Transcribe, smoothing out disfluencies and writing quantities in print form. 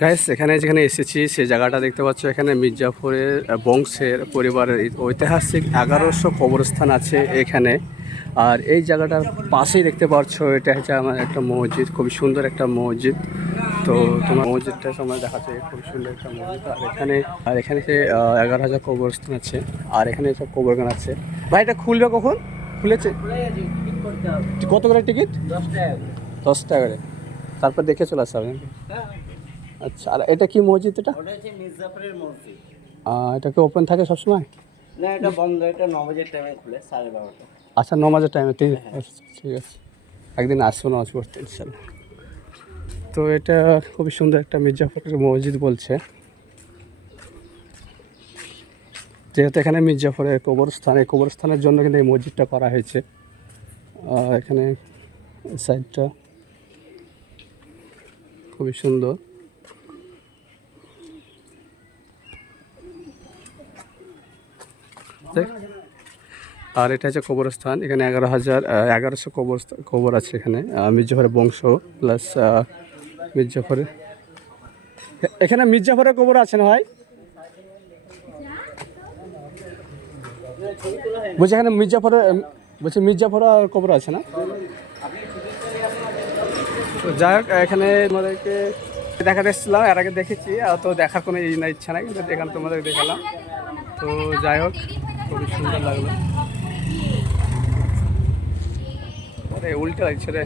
Guys এখানে যেখানে এসেছি সেই জায়গাটা দেখতে পাচ্ছ, এখানে মির্জাফরের বংশের পরিবারের ঐতিহাসিক 1100 কবরস্থান আছে এখানে। আর এই জায়গাটার পাশেই দেখতে পাচ্ছ এটা হচ্ছে আমার একটা মসজিদ, খুবই সুন্দর একটা মসজিদ। তো তোমার মসজিদটা সময় দেখাচ্ছে, খুব সুন্দর একটা মসজিদ। আর এখানে সে 11,000 কবরস্থান আছে। আর এখানে সব কবরখান আছে। ভাই এটা খুলবে কখন? খুলেছে? কত করে টিকিট? 10 টাকা করে। তারপর দেখে চলে আসতে হবে নাকি? আচ্ছা, আর এটা কি মসজিদ? এটা ওটা হচ্ছে মির্জাপুরের মসজিদ। এটা কি ওপেন থাকে সবসময়? না, এটা বন্ধ। এটা নামাজের টাইমে খুলে 12:30টা। আচ্ছা, নামাজের টাইমে ঠিক আছে, ঠিক আছে। একদিন আসবো নামাজ পড়তে ইনশাল্লাহ। তো এটা খুবই সুন্দর একটা মির্জাফরের মসজিদ বলছে, যেহেতু এখানে মির্জাফরের কবরস্থান, এই কবরস্থানের জন্য কিন্তু এই মসজিদটা করা হয়েছে। এখানে সাইডটা খুবই সুন্দর। আর এটা হচ্ছে কবরস্থান, এখানে 11,000 কবর আছে এখানে। মির্জাফরের বংশ প্লাস মির্জাফরের, এখানে মির্জাফরের কবর আছে না ভাই? বলছি এখানে মির্জাফরের কবর আছে না? তো যাই হোক, এখানে তোমাদেরকে দেখাতে এসেছিলাম, এর আগে দেখেছি, তো দেখার কোনো ইচ্ছা নাই, কিন্তু এখানে তোমাদের দেখালাম। তো যাই হোক, খুবই সুন্দর লাগলো। আরে উল্টে লাগছে রে।